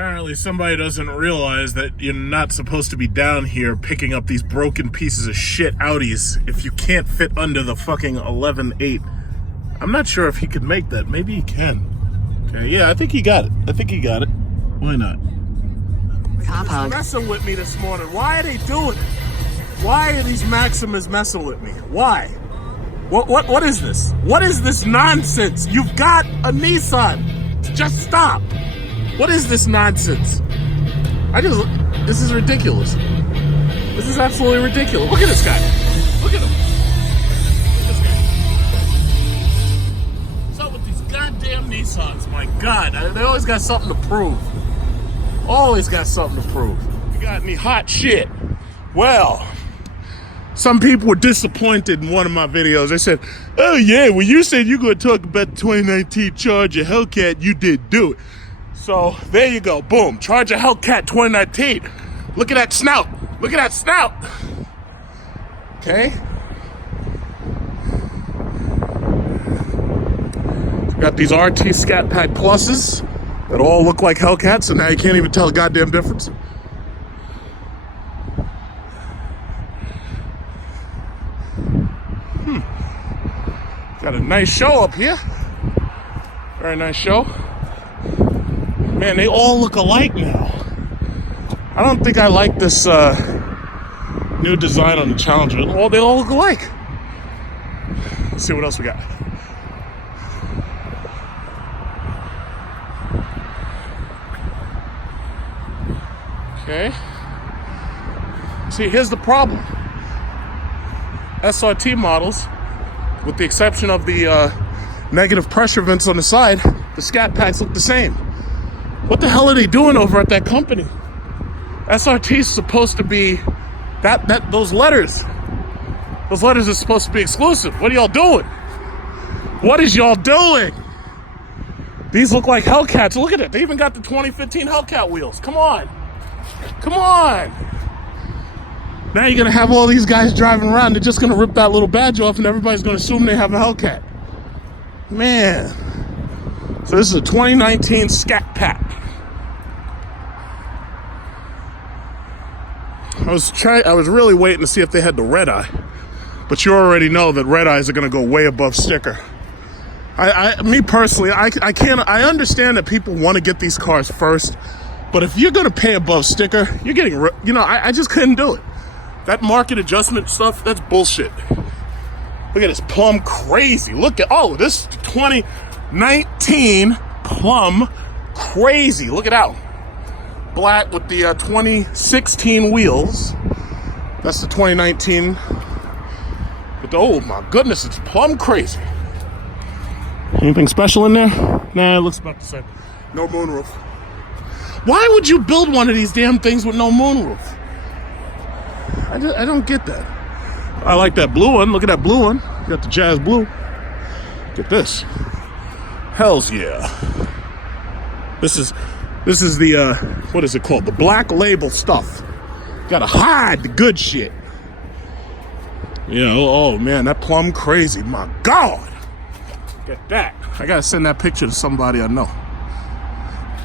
Apparently somebody doesn't realize that you're not supposed to be down here picking up these broken pieces of shit Audis if you can't fit under the fucking 11.8. I'm not sure if he could make that. Maybe he can. Okay, yeah, I think he got it. Why not? They're messing with me this morning. Why are they doing it? Why are these Maximas messing with me? Why? What is this? What is this nonsense? You've got a Nissan. Just stop. What is this nonsense? This is ridiculous. This is absolutely ridiculous. Look at this guy. Look at him. Look at this guy. What's up with these goddamn Nissans? My God, they always got something to prove. Always got something to prove. You got any hot shit? Well, some people were disappointed in one of my videos. They said, oh yeah, when you said you're going to talk about the 2019 Charger Hellcat, you did do it. So there you go, boom, Charger Hellcat 2019. Look at that snout. Look at that snout. Okay. Got these RT Scat Pack Pluses that all look like Hellcats, so now you can't even tell a goddamn difference. Got a nice show up here. Very nice show. Man, they all look alike now. I don't think I like this new design on the Challenger. They all look alike. Let's see what else we got. Okay. See, here's the problem. SRT models, with the exception of the negative pressure vents on the side, the Scat Packs look the same. What the hell are they doing over at that company? SRT is supposed to be those letters. Those letters are supposed to be exclusive. What are y'all doing? What is y'all doing? These look like Hellcats. Look at it. They even got the 2015 Hellcat wheels. Come on. Come on. Now you're going to have all these guys driving around. They're just going to rip that little badge off and everybody's going to assume they have a Hellcat. Man. So this is a 2019 Scat Pack. I was really waiting to see if they had the red eye. But you already know that red eyes are going to go way above sticker. Me personally, I understand that people want to get these cars first. But if you're going to pay above sticker, you're getting, I just couldn't do it. That market adjustment stuff, that's bullshit. Look at this Plum Crazy. Look at, this 2019 Plum Crazy. Look at that. Black with the 2016 wheels. That's the 2019. But oh my goodness, it's Plum Crazy. Anything special in there? Nah, it looks about the same. No moonroof. Why would you build one of these damn things with no moonroof? I don't get that. I like that blue one. Look at that blue one. Got the Jazz Blue. Get this. Hells yeah. This is the what is it called? The black label stuff. Gotta hide the good shit. Oh man, that Plum Crazy. My God. Get that. I gotta send that picture to somebody I know.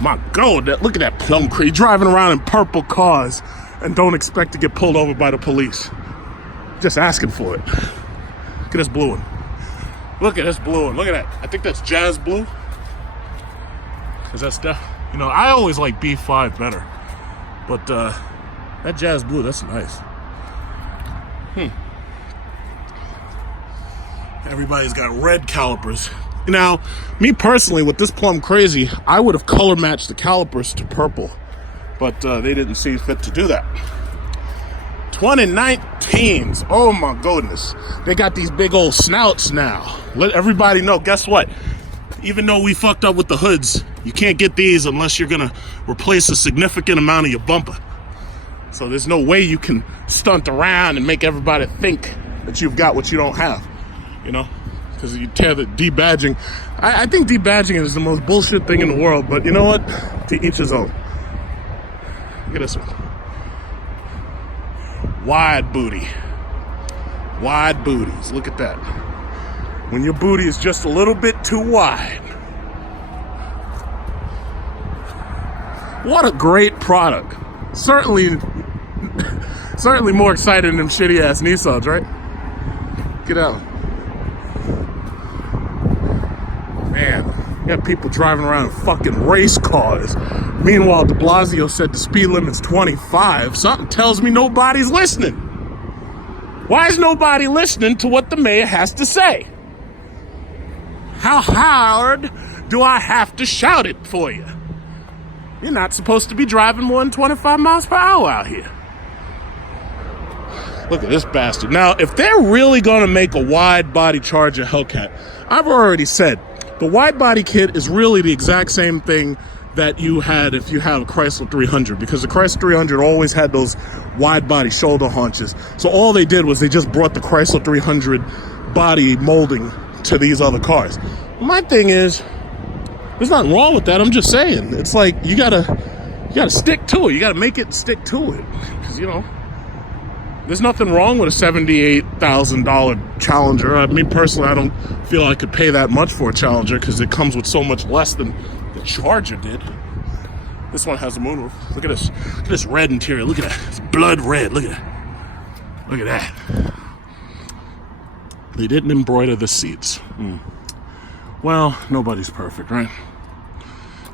My God, look at that Plum Crazy. Driving around in purple cars and don't expect to get pulled over by the police. Just asking for it. Look at this blue one. Look at this blue one. Look at that. I think that's Jazz Blue. Cause that's I always like B5 better. But that Jazz Blue, that's nice. Everybody's got red calipers. Now, me personally, with this Plum Crazy, I would have color matched the calipers to purple. But they didn't see fit to do that. 2019s. Oh my goodness. They got these big old snouts now. Let everybody know, guess what? Even though we fucked up with the hoods, you can't get these unless you're going to replace a significant amount of your bumper. So there's no way you can stunt around and make everybody think that you've got what you don't have. Because you tear the debadging. I think debadging is the most bullshit thing in the world, but you know what? To each his own. Look at this one. Wide booty. Wide booties. Look at that. When your booty is just a little bit too wide. What a great product. Certainly more exciting than shitty ass Nissans, right? Get out. Man, you got people driving around in fucking race cars. Meanwhile, de Blasio said the speed limit's 25. Something tells me nobody's listening. Why is nobody listening to what the mayor has to say? How hard do I have to shout it for you? You're not supposed to be driving more than 25 miles per hour out here. Look at this bastard. Now, if they're really going to make a wide-body Charger Hellcat, I've already said, the wide-body kit is really the exact same thing that you had if you have a Chrysler 300, because the Chrysler 300 always had those wide-body shoulder haunches. So all they did was they just brought the Chrysler 300 body molding to these other cars. My thing is, there's nothing wrong with that. I'm just saying, it's like you gotta stick to it. You gotta make it stick to it, because there's nothing wrong with a $78,000 Challenger. I mean, personally, I don't feel I could pay that much for a Challenger because it comes with so much less than the Charger did. This one has a moonroof. Look at this. Look at this red interior. Look at that. It's blood red. Look at that. Look at that. They didn't embroider the seats. Well, nobody's perfect, right?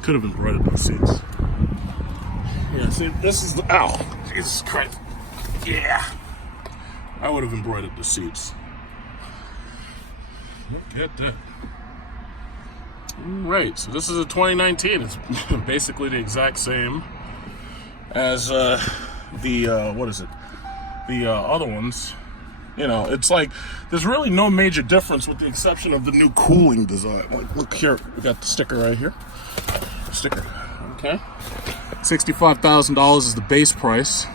Could have embroidered the seats. Yeah, see, this is the... Ow. Jesus Christ. Yeah. I would have embroidered the seats. Look at that. Right, so this is a 2019. It's basically the exact same as what is it? The other ones. It's like there's really no major difference with the exception of the new cooling design. Like, look here, we got the sticker right here. Sticker, okay. $65,000 is the base price.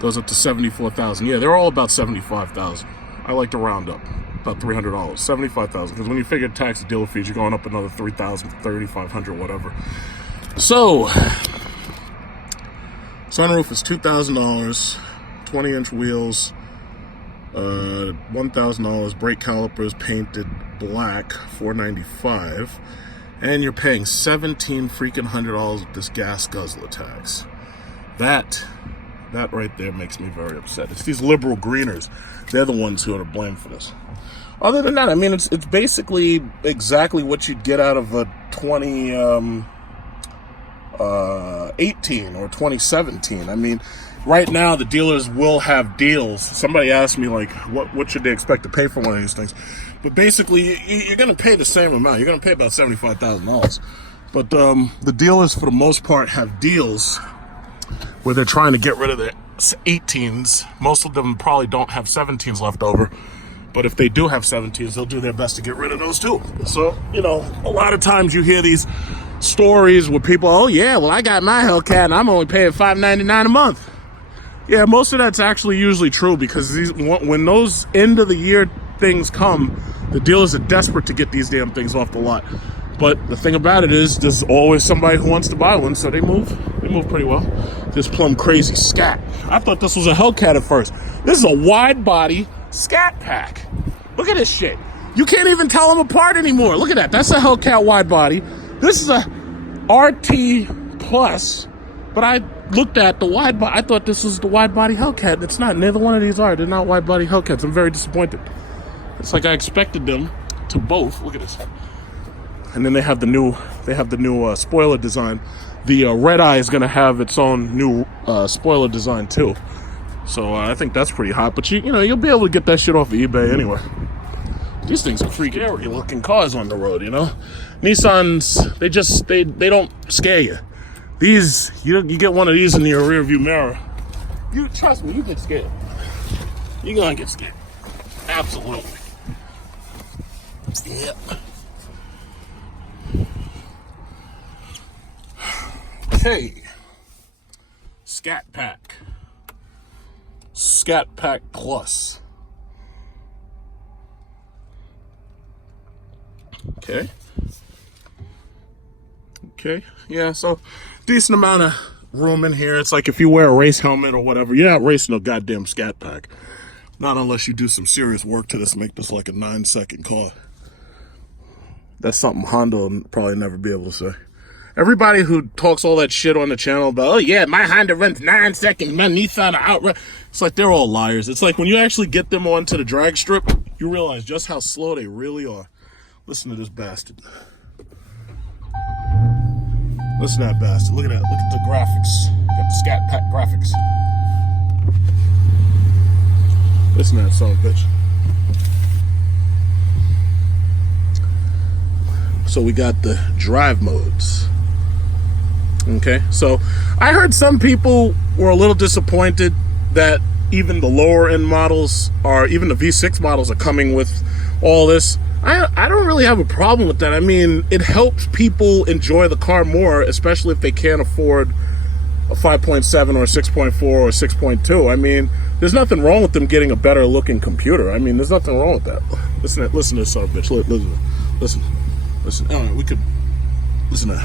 Goes up to $74,000. Yeah, they're all about $75,000. I like to round up. About $300, $75,000. Because when you figure tax and dealer fees, you're going up another $3,000, $3,500, whatever. So, sunroof is $2,000, 20-inch wheels, $1,000. Brake calipers painted black, $495, and you're paying $1,700 with this gas guzzler tax. That right there makes me very upset. It's these liberal greeners. They're the ones who are to blame for this. Other than that, I mean, it's basically exactly what you'd get out of a 2018 or 2017. I mean, right now the dealers will have deals. Somebody asked me, like, what should they expect to pay for one of these things? But basically, you're going to pay the same amount. You're going to pay about $75,000. But the dealers, for the most part, have deals where they're trying to get rid of the 18s. Most of them probably don't have 17s left over. But if they do have 17s, they'll do their best to get rid of those too. So, a lot of times you hear these stories where people, oh yeah, well, I got my Hellcat and I'm only paying $599 a month. Yeah, most of that's actually usually true, because when those end of the year things come, the dealers are desperate to get these damn things off the lot. But the thing about it is, there's always somebody who wants to buy one, so they move pretty well. This plumb crazy Scat. I thought this was a Hellcat at first. This is a wide body Scat Pack. Look at this shit. You can't even tell them apart anymore. Look at that. That's a Hellcat wide body. This is a RT Plus, but I looked at the wide body. I thought this was the wide body Hellcat. It's not. Neither one of these are. They're not wide body Hellcats. I'm very disappointed. It's like I expected them to both. Look at this. And then they have the new spoiler design. The Red Eye is going to have its own new spoiler design too. So I think that's pretty hot. But you'll be able to get that shit off of eBay anyway. These things are freaking scary looking cars on the road, Nissans, they don't scare you. These, you get one of these in your rear view mirror, you trust me, you get scared. You're gonna get scared. Absolutely. Yep. Okay. Scat Pack. Scat Pack Plus. Okay. Yeah, so decent amount of room in here. It's like if you wear a race helmet or whatever, you're not racing a goddamn Scat Pack. Not unless you do some serious work to this, make this like a 9-second car. That's something Honda will probably never be able to say. Everybody who talks all that shit on the channel about, oh yeah, my Honda runs 9 seconds, my Nissan outrun. It's like they're all liars. It's like when you actually get them onto the drag strip, you realize just how slow they really are. Listen to this bastard. Listen to that bastard. Look at that. Look at the graphics. Got the Scat Pack graphics. Listen to that son of a bitch. So we got the drive modes. Okay, so I heard some people were a little disappointed that even the lower end models, or even the V6 models, are coming with all this. I don't really have a problem with that. I mean, it helps people enjoy the car more, especially if they can't afford a 5.7 or a 6.4 or 6.2. I mean, there's nothing wrong with them getting a better looking computer. I mean, there's nothing wrong with that. Listen to this son of a bitch. Listen. All right, we could listen to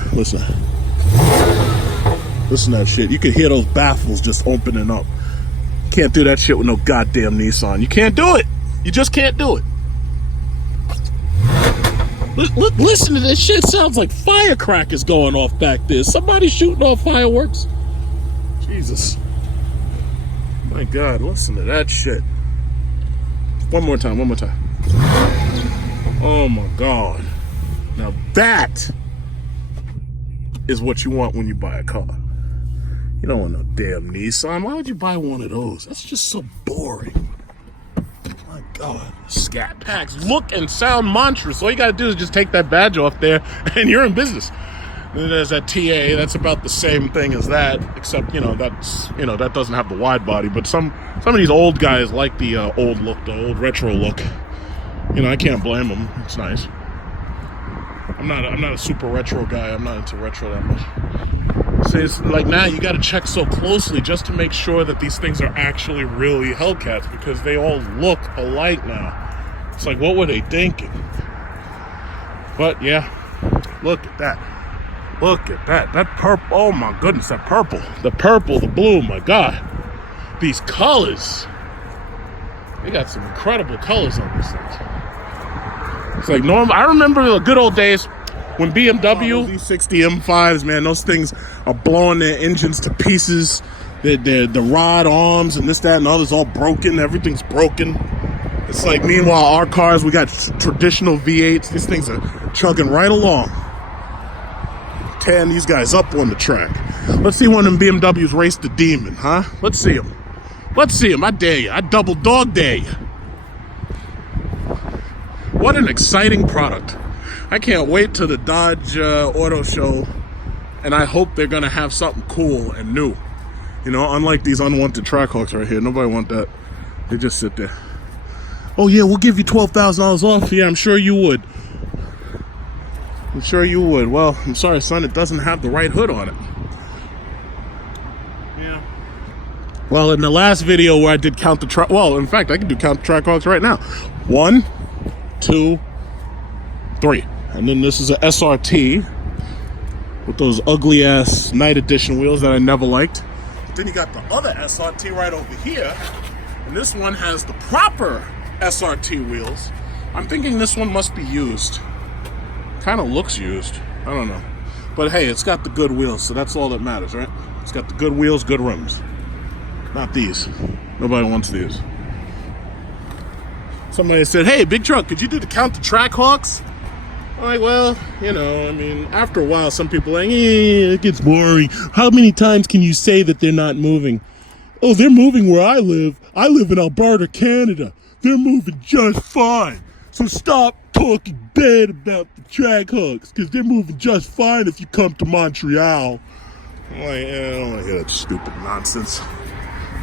that shit. You can hear those baffles just opening up. Can't do that shit with no goddamn Nissan. You can't do it. You just can't do it. Listen to this shit. It sounds like firecrackers going off back there. Somebody shooting off fireworks. Jesus. My God, listen to that shit. One more time. Oh my God. Now that is what you want when you buy a car. You don't want no damn Nissan. Why would you buy one of those? That's just so boring. My God. Scat Packs look and sound monstrous. All you gotta do is just take that badge off there and you're in business. And there's that TA, that's about the same thing as that, except, that doesn't have the wide body. But some of these old guys like the old look, the old retro look. I can't blame them. It's nice. I'm not a super retro guy. I'm not into retro that much. So it's like now you got to check so closely just to make sure that these things are actually really Hellcats, because they all look alike now. It's like, what were they thinking? But yeah, look at that. Look at that. That purple. Oh my goodness, that purple. The purple, the blue. My God, these colors. They got some incredible colors on these things. It's like normal. I remember the good old days when BMW V60 M5s, man, those things are blowing their engines to pieces. The rod arms and this, that, and others all broken. Everything's broken. It's like, meanwhile, our cars, we got traditional V8s. These things are chugging right along, tearing these guys up on the track. Let's see one of them BMWs race the demon, huh? Let's see them. I dare you. I double dog dare you. What an exciting product. I can't wait to the Dodge Auto Show, and I hope they're going to have something cool and new. Unlike these unwanted Trackhawks right here. Nobody want that. They just sit there. Oh yeah, we'll give you $12,000 off. Yeah, I'm sure you would. Well, I'm sorry, son, it doesn't have the right hood on it. Yeah. Well, in the last video where I did count the well, in fact, I can do count the Trackhawks right now. 1, 2, 3. And then this is a SRT with those ugly ass night edition wheels that I never liked. But then you got the other SRT right over here, and this one has the proper SRT wheels. I'm thinking this one must be used. Kind of looks used. I don't know. But hey, it's got the good wheels, so that's all that matters, right? It's got the good wheels, good rims. Not these. Nobody wants these. Somebody said, hey, big truck, could you do the count the Trackhawks? I'm like, well, after a while, some people are like, it gets boring. How many times can you say that they're not moving? Oh, they're moving where I live. I live in Alberta, Canada. They're moving just fine. So stop talking bad about the Trackhawks, because they're moving just fine if you come to Montreal. I'm like, I don't want to hear that stupid nonsense.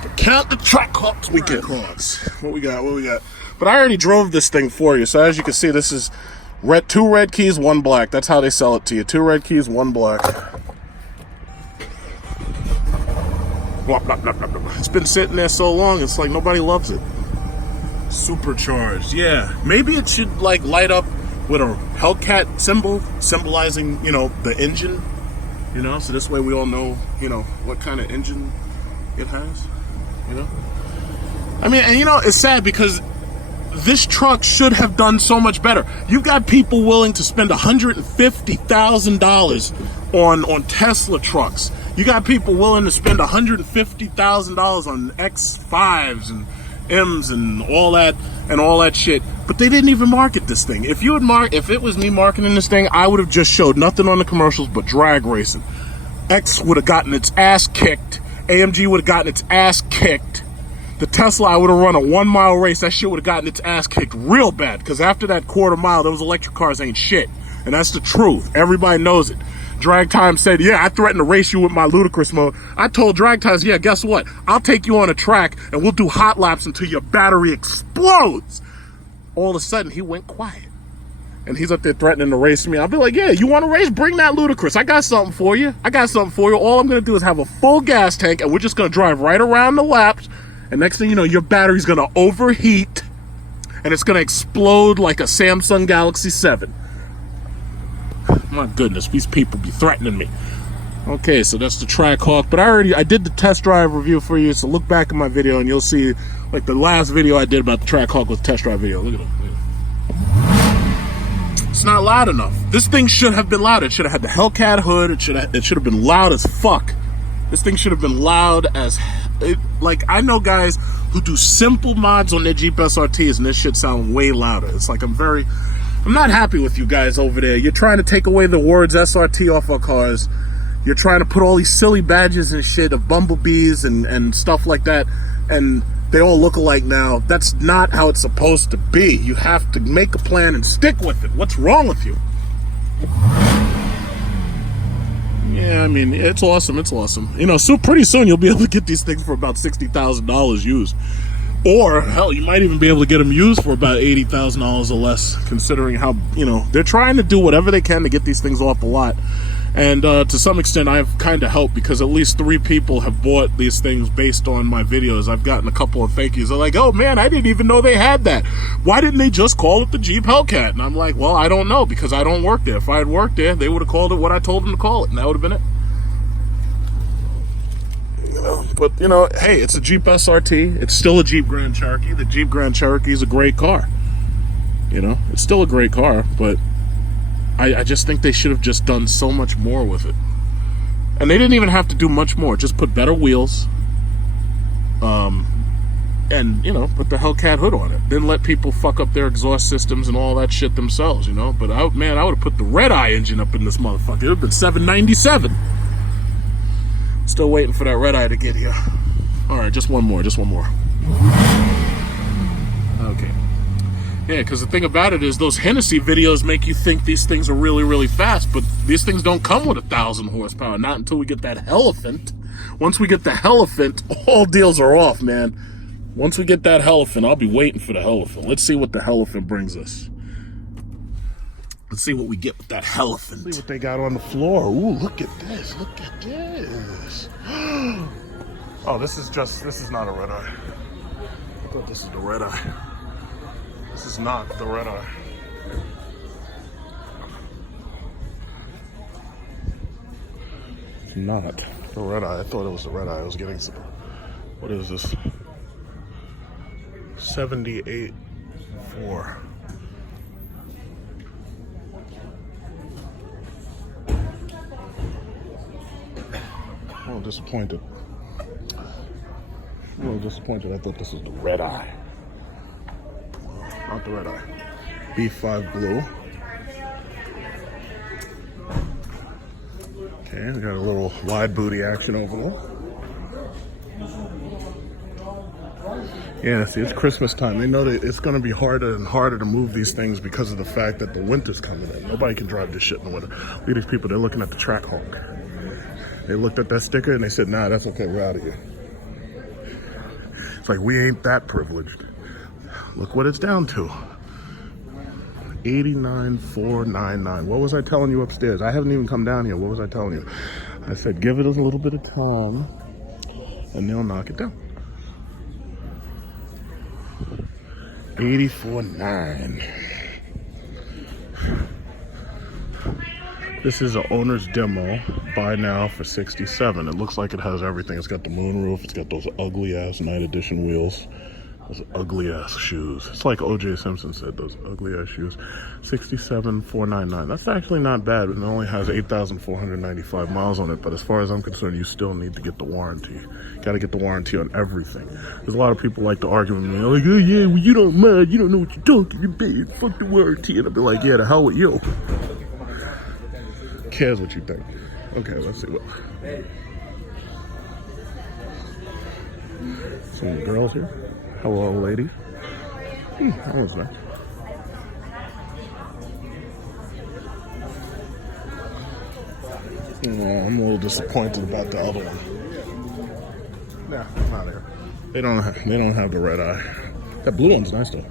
But count the Trackhawks. What we got? But I already drove this thing for you. So as you can see, this is 2 red keys, 1 black. That's how they sell it to you. 2 red keys, 1 black. It's been sitting there so long, it's like nobody loves it. Supercharged, yeah. Maybe it should light up with a Hellcat symbol symbolizing, the engine. So this way we all know, what kind of engine it has. I mean, and it's sad because this truck should have done so much better. You've got people willing to spend $150,000 on Tesla trucks. You got people willing to spend $150,000 on X5s and M's and all that shit. But they didn't even market this thing. If it was me marketing this thing, I would have just showed nothing on the commercials but drag racing. X would have gotten its ass kicked. AMG would have gotten its ass kicked. The Tesla, I would have run a 1 mile race. That shit would have gotten its ass kicked real bad. Because after that quarter mile, those electric cars ain't shit. And that's the truth. Everybody knows it. Drag Time said, yeah, I threatened to race you with my ludicrous mode. I told Drag Times, yeah, guess what? I'll take you on a track and we'll do hot laps until your battery explodes. All of a sudden, he went quiet. And he's up there threatening to race me. I'll be like, yeah, you want to race? Bring that ludicrous. I got something for you. All I'm going to do is have a full gas tank and we're just going to drive right around the laps. And next thing you know, your battery's going to overheat and it's going to explode like a Samsung Galaxy 7. My goodness, these people be threatening me. Okay, so that's the Trackhawk. But I did the test drive review for you. So look back in my video and you'll see, like the last video I did about the Trackhawk was test drive video. Look at it. It's not loud enough. This thing should have been louder. It should have had the Hellcat hood. It should have been loud as fuck. This thing should have been loud as... like, I know guys who do simple mods on their Jeep SRTs and this shit sound way louder. It's like I'm not happy with you guys over there. You're trying to take away the words SRT off our cars. You're trying to put all these silly badges and shit of bumblebees and stuff like that. And they all look alike now. That's not how it's supposed to be. You have to make a plan and stick with it. What's wrong with you? Yeah, I mean, it's awesome. It's awesome. You know, so pretty soon you'll be able to get these things for about $60,000 used. Or, hell, you might even be able to get them used for about $80,000 or less, considering how, you know, they're trying to do whatever they can to get these things off the lot. And to some extent, I've kind of helped because at least 3 people have bought these things based on my videos. I've gotten a couple of thank yous. They're like, oh, man, I didn't even know they had that. Why didn't they just call it the Jeep Hellcat? And I'm like, well, I don't know because I don't work there. If I had worked there, they would have called it what I told them to call it, and that would have been it. But, you know, hey, it's a Jeep SRT. It's still a Jeep Grand Cherokee. The Jeep Grand Cherokee is a great car. You know, it's still a great car, but I just think they should have just done so much more with it. And they didn't even have to do much more. Just put better wheels. And, you know, put the Hellcat hood on it. Then let people fuck up their exhaust systems and all that shit themselves, you know. But, I would have put the red eye engine up in this motherfucker. It would have been $797. Still waiting for that red eye to get here. All right, just one more. Okay. Yeah, because the thing about it is those Hennessy videos make you think these things are really, really fast, but these things don't come with 1,000 horsepower. Not until we get that Elephant. Once we get the Elephant, all deals are off, man. Once we get that Elephant, I'll be waiting for the Elephant. Let's see what the Elephant brings us. Let's see what we get with that Elephant. See what they got on the floor. Ooh, look at this. Look at this. Oh, this is not a red eye. I thought this is the red eye. This is not the red eye. It's not the red eye. I thought it was the red eye. I was getting some. What is this? 78.4. A little disappointed. I thought this was the red eye. Not the red eye. B5 blue. Okay, we got a little wide booty action over there. Yeah, see, it's Christmas time. They know that it's going to be harder and harder to move these things because of the fact that the winter's coming in. Nobody can drive this shit in the winter. Look at these people. They're looking at the Trackhawk. They looked at that sticker and they said, nah, that's okay. We're out of here. It's like, we ain't that privileged. Look what it's down to. 89,499. What was I telling you upstairs? I haven't even come down here. What was I telling you? I said, give it a little bit of time and they'll knock it down. 84.9. This is an owner's demo. Buy now for 67. It looks like it has everything. It's got the moonroof. It's got those ugly ass night edition wheels. Those ugly ass shoes. It's like OJ Simpson said, those ugly ass shoes. $67,499. That's actually not bad, and it only has 8,495 miles on it. But as far as I'm concerned, you still need to get the warranty. Got to get the warranty on everything. There's a lot of people like to argue with me, like, oh yeah, well, you don't mind, you don't know what you're talking about. Fuck the warranty. And I'll be like, yeah, the hell with you. Cares what you think. Okay, let's see what. Some girls here. Hello, lady. That was nice. Oh, I'm a little disappointed about the other one. Nah, not there. They don't have the red eye. That blue one's nice though.